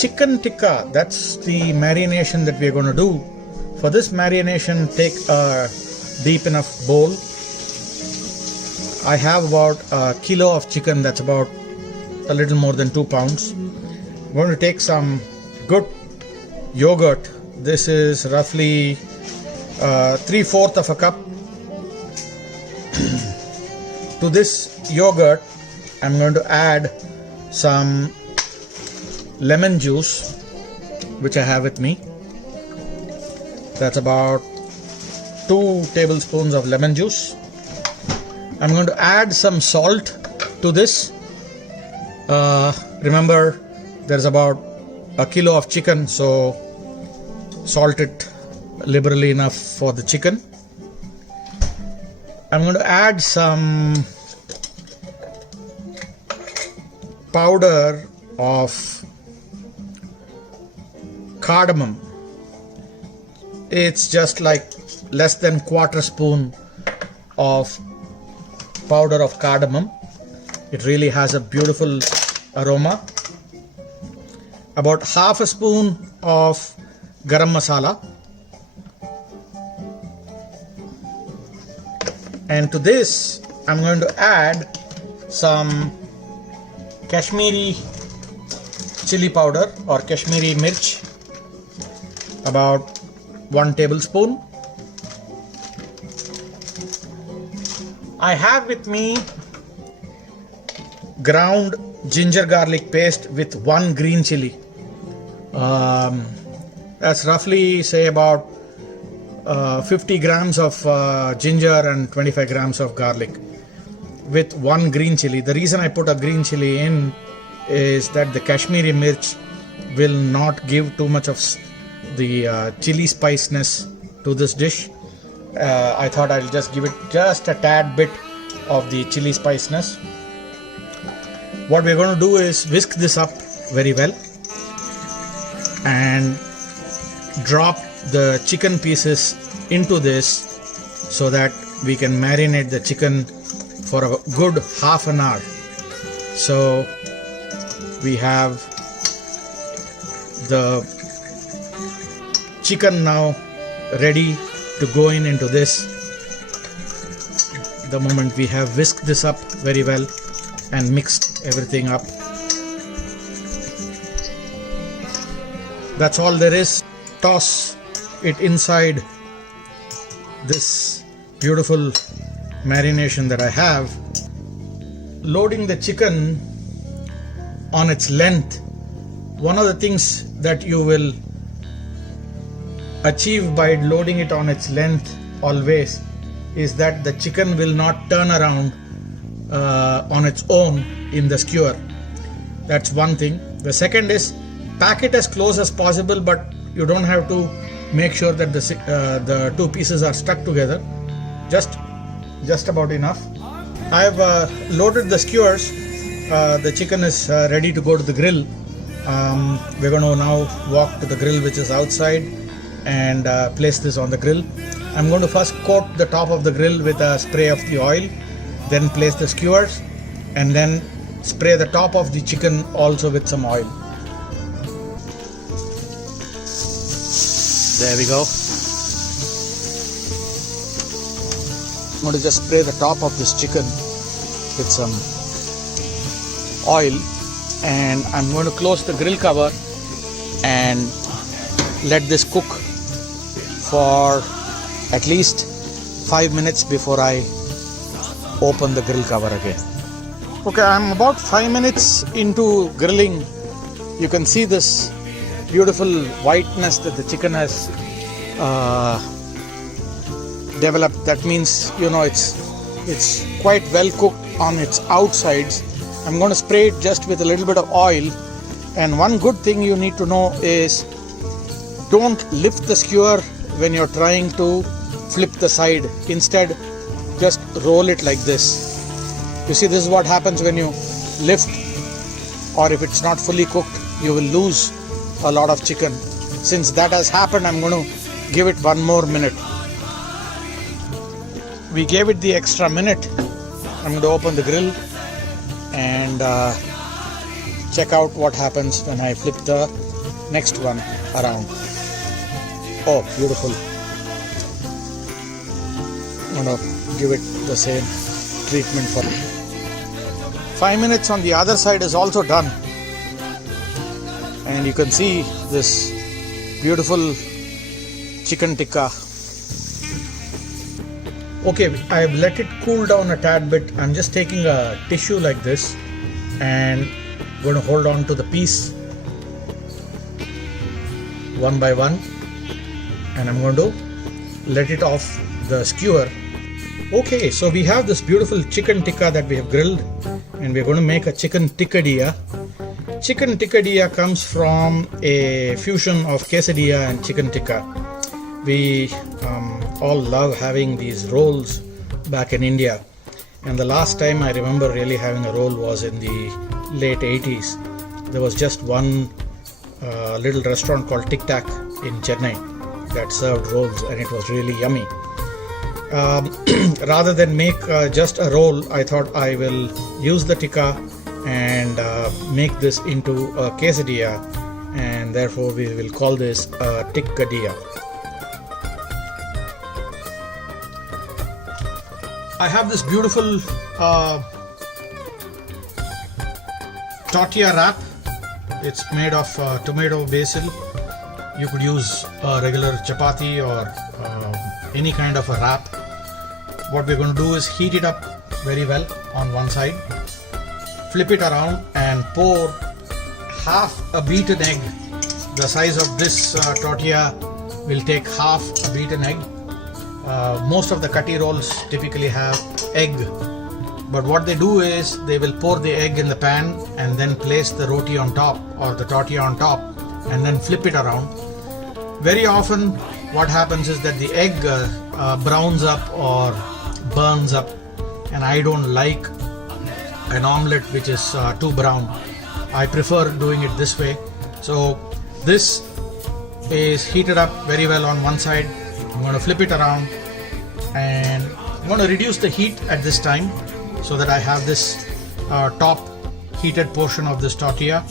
chicken tikka, that's the marination that we're going to do. For this marination, take a deep enough bowl. I have about a kilo of chicken, that's about a little more than 2 pounds. I'm going to take some good yogurt. This is roughly 3/4 of a cup. To this yogurt, I'm going to add some lemon juice, which I have with me. That's about 2 tablespoons of lemon juice. I'm going to add some salt to this. Remember, there's about a kilo of chicken, so salt it liberally enough for the chicken. I'm going to add some powder of cardamom. It's just like less than 1/4 spoon of powder of cardamom. It really has a beautiful aroma. About 1/2 spoon of garam masala. And to this, I'm going to add some Kashmiri chili powder or Kashmiri mirch, about 1 tablespoon. I have with me ground ginger garlic paste with 1 green chili. That's roughly, say, about 50 grams of ginger and 25 grams of garlic with 1 green chili. The reason I put a green chili in is that the Kashmiri mirch will not give too much of the chili spiciness to this dish. I thought I'll just give it just a tad bit of the chili spiciness. What we're going to do is whisk this up very well and drop the chicken pieces into this so that we can marinate the chicken for a good half an hour. So we have the chicken now ready to go into this. The moment we have whisked this up very well and mixed everything up, that's all there is. Toss it inside this beautiful marination that I have. Loading the chicken on its length, one of the things that you will achieve by loading it on its length always is that the chicken will not turn around on its own in the skewer. That's one thing. The second is pack it as close as possible, but you don't have to make sure that the 2 pieces are stuck together. Just about enough. I've loaded the skewers. The chicken is ready to go to the grill. We're going to now walk to the grill, which is outside, and place this on the grill. I'm going to first coat the top of the grill with a spray of the oil, then place the skewers, and then spray the top of the chicken also with some oil. There we go. I'm going to just spray the top of this chicken with some oil, and I'm going to close the grill cover and let this cook for at least 5 minutes before I open the grill cover again. Okay, I'm about 5 minutes into grilling. You can see this beautiful whiteness that the chicken has developed. That means, you know, it's quite well cooked on its outsides. I'm going to spray it just with a little bit of oil. And one good thing you need to know is don't lift the skewer when you're trying to flip the side. Instead, just roll it like this. You see, this is what happens when you lift, or if it's not fully cooked, you will lose a lot of chicken. Since that has happened, I'm going to give it 1 more minute. We gave it the extra minute. I'm going to open the grill and check out what happens when I flip the next one around. Oh, beautiful. I'm gonna give it the same treatment for 5 minutes. On the other side is also done, and you can see this beautiful chicken tikka. Okay, I have let it cool down a tad bit. I'm just taking a tissue like this and going to hold on to the piece one by one, and I'm going to let it off the skewer. Okay, so we have this beautiful chicken tikka that we have grilled, and we're going to make a chicken tikkadiyya. Chicken tikkadiyya comes from a fusion of quesadilla and chicken tikka. We all love having these rolls back in India, and the last time I remember really having a roll was in the late 80s. There was just one little restaurant called Tic Tac in Chennai that served rolls, and it was really yummy. Rather than make just a roll, I thought I will use the tikka and make this into a quesadilla, and therefore we will call this a tikkadiyya. I have this beautiful tortilla wrap. It's made of tomato basil. You could use a regular chapati or any kind of a wrap. What we're going to do is heat it up very well on one side, flip it around and pour half a beaten egg. The size of this tortilla will take half a beaten egg. Most of the kati rolls typically have egg, but what they do is they will pour the egg in the pan and then place the roti on top or the tortilla on top and then flip it around. Very often what happens is that the egg browns up or burns up, and I don't like an omelette which is too brown. I prefer doing it this way. So this is heated up very well on one side. I'm going to flip it around, and I'm going to reduce the heat at this time so that I have this top heated portion of this tortilla.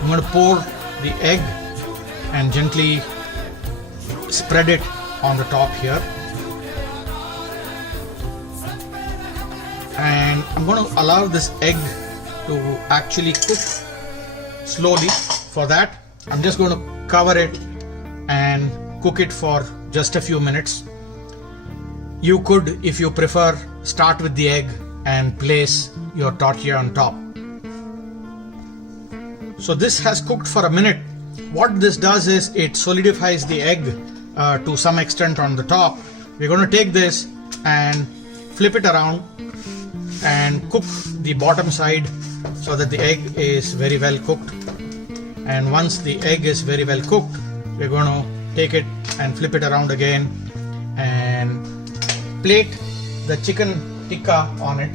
I'm going to pour the egg and gently spread it on the top here, and I'm going to allow this egg to actually cook slowly. For that, I'm just going to cover it and cook it for just a few minutes. You could, if you prefer, start with the egg and place your tortilla on top. So this has cooked for a minute. What this does is it solidifies the egg to some extent on the top. We're going to take this and flip it around and cook the bottom side so that the egg is very well cooked. And once the egg is very well cooked, we're going to take it and flip it around again and plate the chicken tikka on it.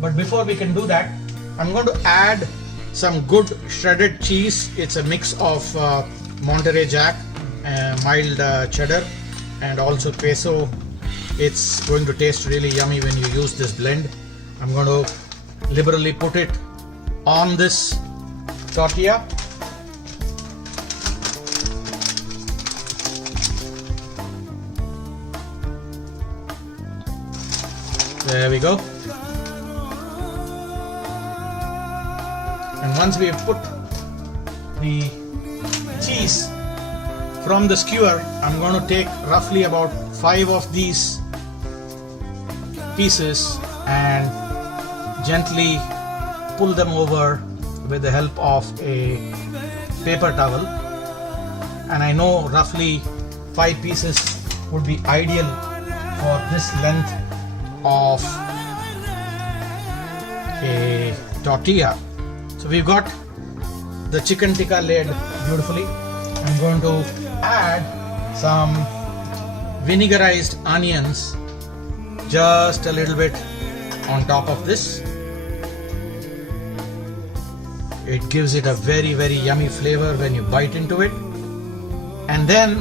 But before we can do that, I'm going to add some good shredded cheese. It's a mix of Monterey Jack, mild cheddar, and also queso. It's going to taste really yummy when you use this blend. I'm going to liberally put it on this tortilla. There we go. And once we have put the cheese from the skewer, I'm going to take roughly about 5 of these pieces and gently pull them over with the help of a paper towel. And I know roughly 5 pieces would be ideal for this length of a tortilla. So we've got the chicken tikka laid beautifully. I'm going to add some vinegarized onions, just a little bit on top of this. It gives it a very, very yummy flavor when you bite into it. And then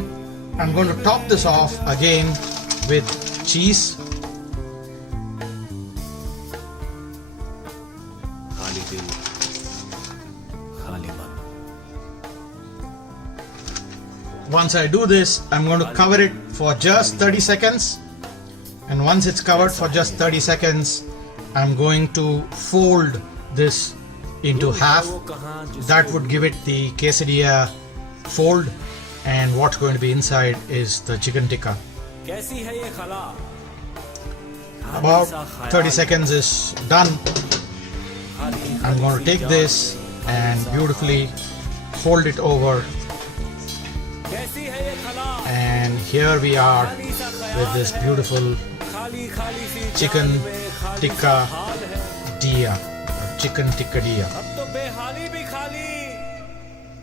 I'm going to top this off again with cheese. Once I do this, I'm going to cover it for just 30 seconds. And once it's covered for just 30 seconds, I'm going to fold this into half. That would give it the quesadilla fold, and what's going to be inside is the chicken tikka. About 30 seconds is done. I'm going to take this and beautifully fold it over, and here we are with this beautiful chicken tikka dia, or chicken tikkadilla.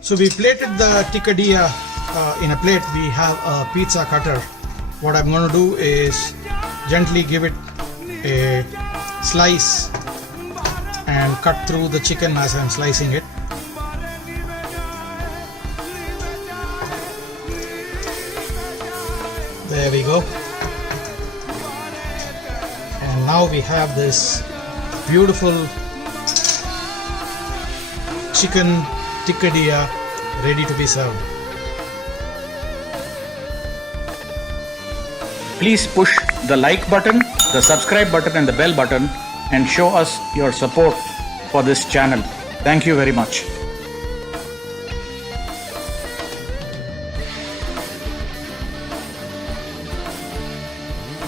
So we plated the tikkadilla in a plate. We have a pizza cutter. What I'm going to do is gently give it a slice and cut through the chicken as I'm slicing it. There we go. And now we have this beautiful chicken tikkadilla ready to be served. Please push the like button, the subscribe button and the bell button and show us your support for this channel. Thank you very much.